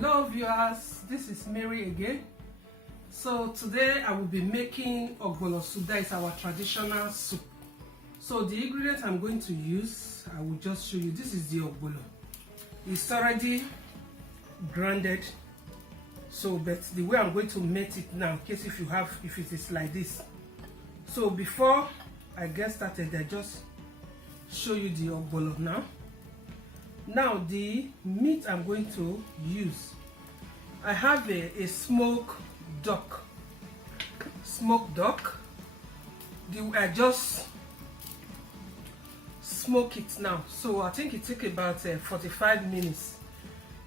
Hello viewers, this is Mary again. So today I will be making ogbolor soup. That is our traditional soup. So the ingredients I'm going to use, I will just show you. This is the ogbolor. It's already grounded. So but the way I'm going to make it now, in case if it is like this. So before I get started, I just show you the ogbolor now. Now the meat I'm going to use, I have a smoked duck. I just smoke it now, so I think it takes about 45 minutes.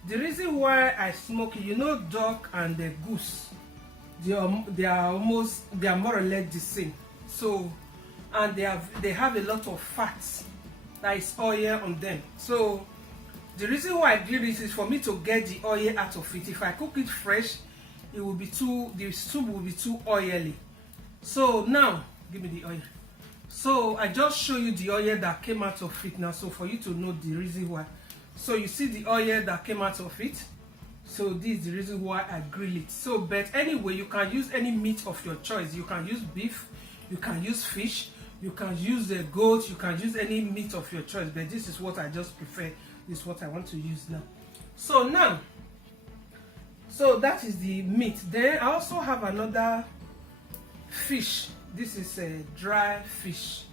The reason why I smoke it, duck and the goose, they are more or less the same. So, and they have a lot of fats, that is oil on them. So the reason why I do this is for me to get the oil out of it. If I cook it fresh, the soup will be too oily. So now, give me the oil. So I just show you the oil that came out of it now, so for you to know the reason why. So you see the oil that came out of it. So this is the reason why I grill it. So but anyway, you can use any meat of your choice. You can use beef, you can use fish, you can use a goat, you can use any meat of your choice, but this is what I just prefer. This is what I want to use now. So now, so that is the meat. Then I also have another fish. This is a dry fish,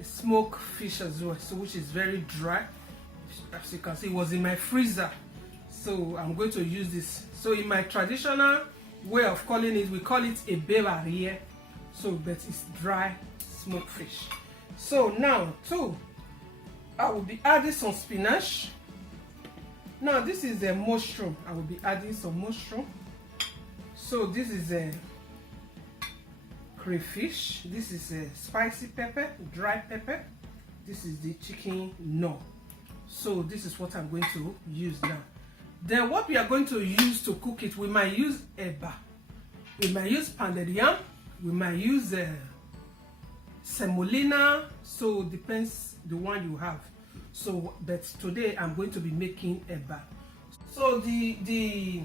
a smoked fish as well, so which is very dry. As you can see, it was in my freezer, so I'm going to use this. So in my traditional way of calling it, we call it a bevarie. So but it's dry smoked fish. So now too, I will be adding some spinach. Now this is a mushroom. I will be adding some mushroom. So this is a crayfish. This is a spicy pepper, dry pepper. This is the chicken no. So this is what I'm going to use now. Then what we are going to use to cook it, we might use eba, we might use pounded yam, we might use semolina, so depends the one you have. So but today I'm going to be making eba. So the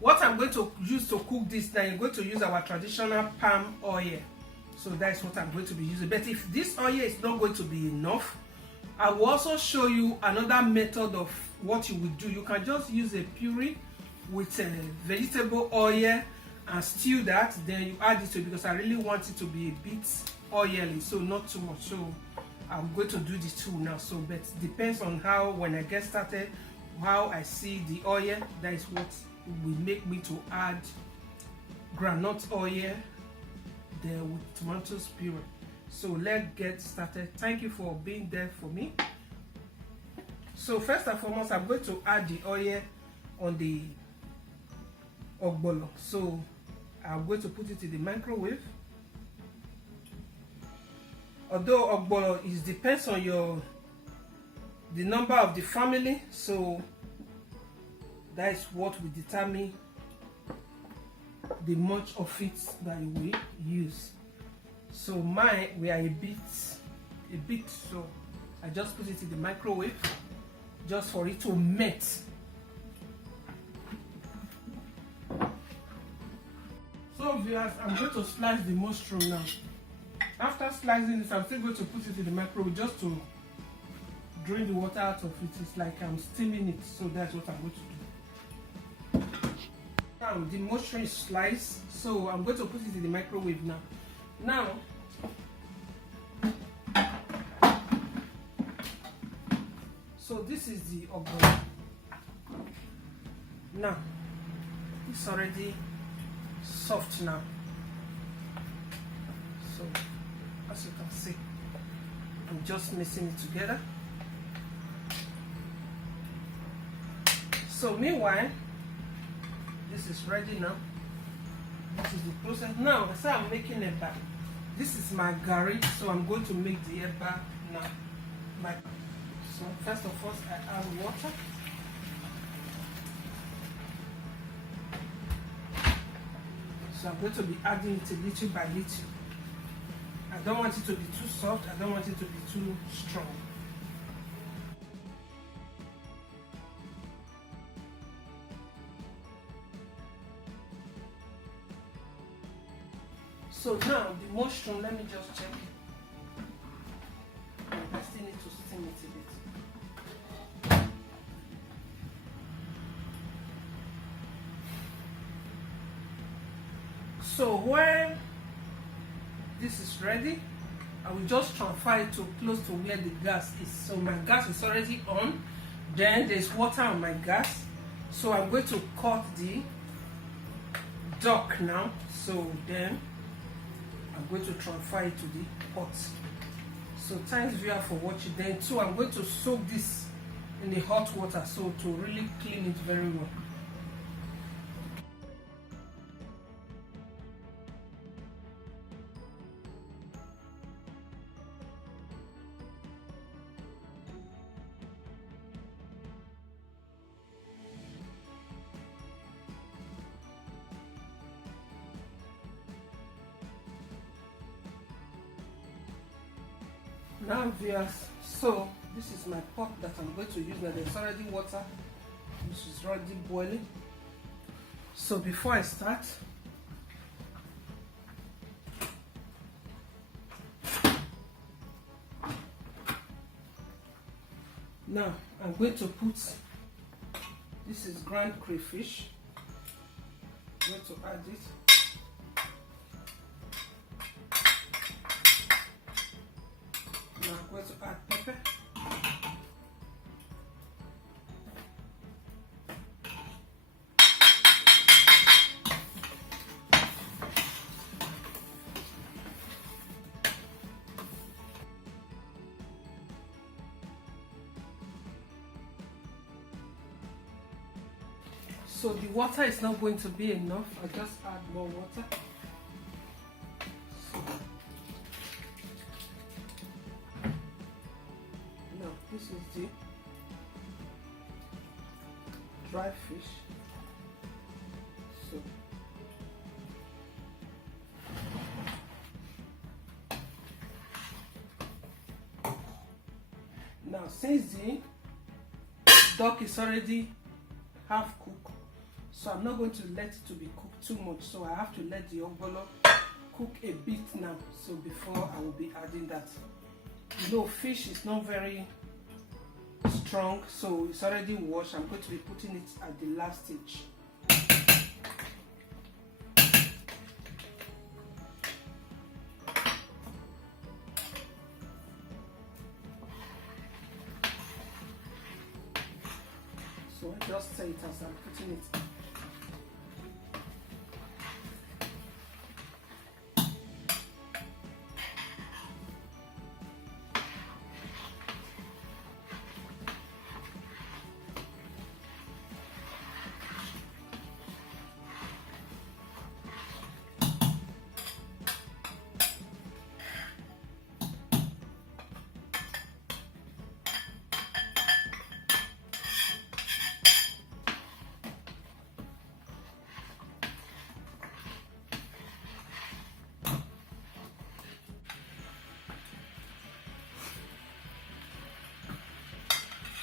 what I'm going to use to cook this now, I'm going to use our traditional palm oil. So that's what I'm going to be using. But if this oil is not going to be enough, I will also show you another method of what you will do. You can just use a puree with vegetable oil and stew that, then you add it to it, because I really want it to be a bit oily, so not too much. So I'm going to do the two now. So but depends on how, when I get started, how I see the oil, that is what will make me to add groundnut oil there with tomato puree. So let's get started. Thank you for being there for me. So first and foremost, I'm going to add the oil on the ogbolor. So I'm going to put it in the microwave. Although ogbolor is depends on the number of the family, so that is what will determine the much of it that you will use. So mine, we are a bit, so I just put it in the microwave just for it to melt. So viewers, I'm going to slice the mushroom now. After slicing this, I'm still going to put it in the microwave just to drain the water out of it. It's like I'm steaming it, so that's what I'm going to do. Now the mushroom is sliced, so I'm going to put it in the microwave now. Now, so this is the ogbolor. Now, it's already soft now. So, as you can see, I'm just mixing it together. So meanwhile, this is ready now. This is the process. Now, as I'm making eba, this is my gari, so I'm going to make the eba now. So first of all, I add water. So I'm going to be adding it little by little. I don't want it to be too soft, I don't want it to be too strong. So now the mushroom, let me just check. I still need to steam it a bit. So when this is ready, I will just transfer it to close to where the gas is. So my gas is already on. Then there's water on my gas. So I'm going to cut the duck now. So then I'm going to transfer it to the pot. So thanks viewer for watching. Then too, I'm going to soak this in the hot water so to really clean it very well. Now viewers, so this is my pot that I'm going to use now. There's already water, which is already boiling. So before I start, now I'm going to put, this is ground crayfish. I'm going to add it. Now I'm going to add pepper. So the water is not going to be enough. I just add more water. This is the dry fish. So now since the duck is already half cooked, so I'm not going to let it to be cooked too much. So I have to let the ogbolor cook a bit now. So before I will be adding that. You know, fish is not very strong, so it's already washed. I'm going to be putting it at the last stage. So I just say it as I'm putting it.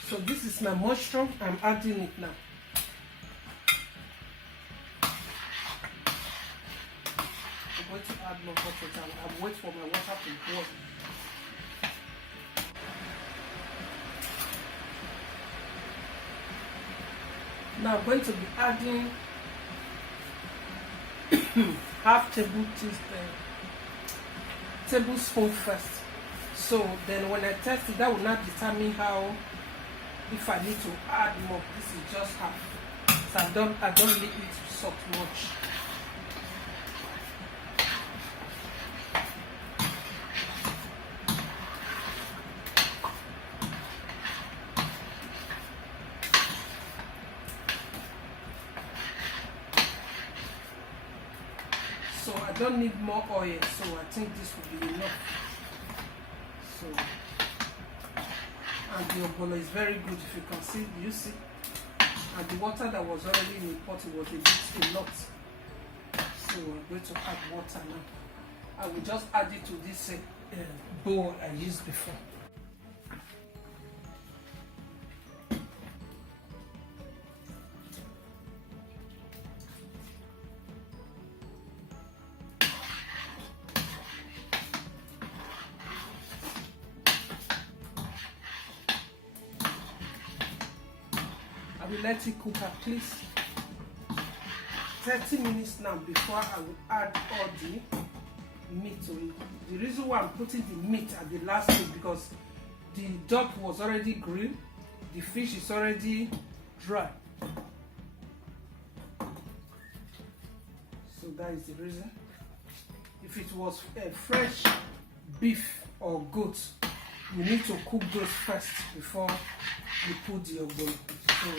So this is my mushroom. I'm adding it now. I'm going to add more hot water. I'm waiting for my water to boil. Now I'm going to be adding half tablespoon first. So then when I test it, that will not determine how, if I need to add more. This is just half. So I don't really eat salt much. So I don't need more oil, so I think this will be enough. So, and the ogbolor is very good. If you can see, you see, and the water that was already in the pot, it was a lot. So I'm going to add water now. I will just add it to this bowl I used before. I will let it cook at least 30 minutes now before I will add all the meat to it. The reason why I'm putting the meat at the last stage because the duck was already grilled, the fish is already dry. So that is the reason. If it was fresh beef or goat, you need to cook those first before you put the ogbolor. So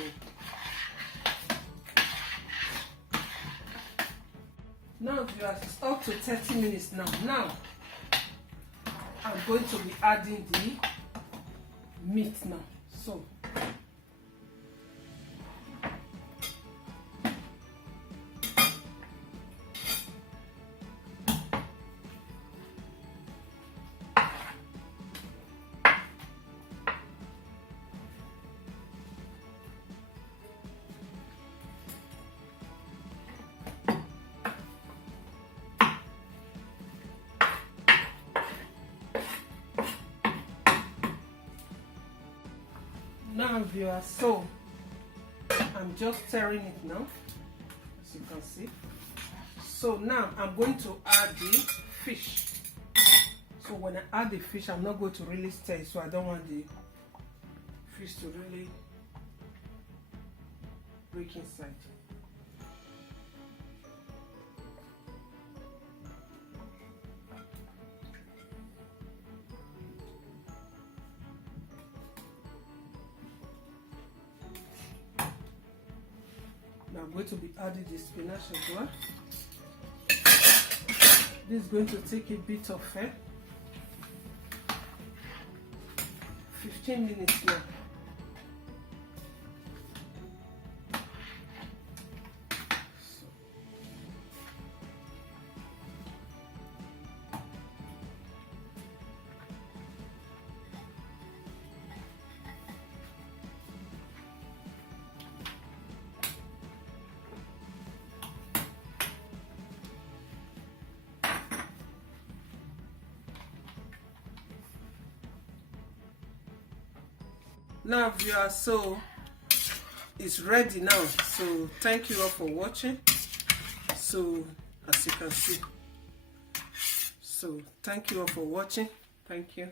now you are up to 30 minutes now. Now I'm going to be adding the meat now. So now viewers, so I'm just stirring it now, as you can see. So now I'm going to add the fish. So when I add the fish, I'm not going to really stir, so I don't want the fish to really break inside. Now I'm going to be adding the spinach as well. This is going to take a bit of 15 minutes now. Now viewers, so it's ready now. So thank you all for watching. So as you can see, so thank you all for watching. Thank you.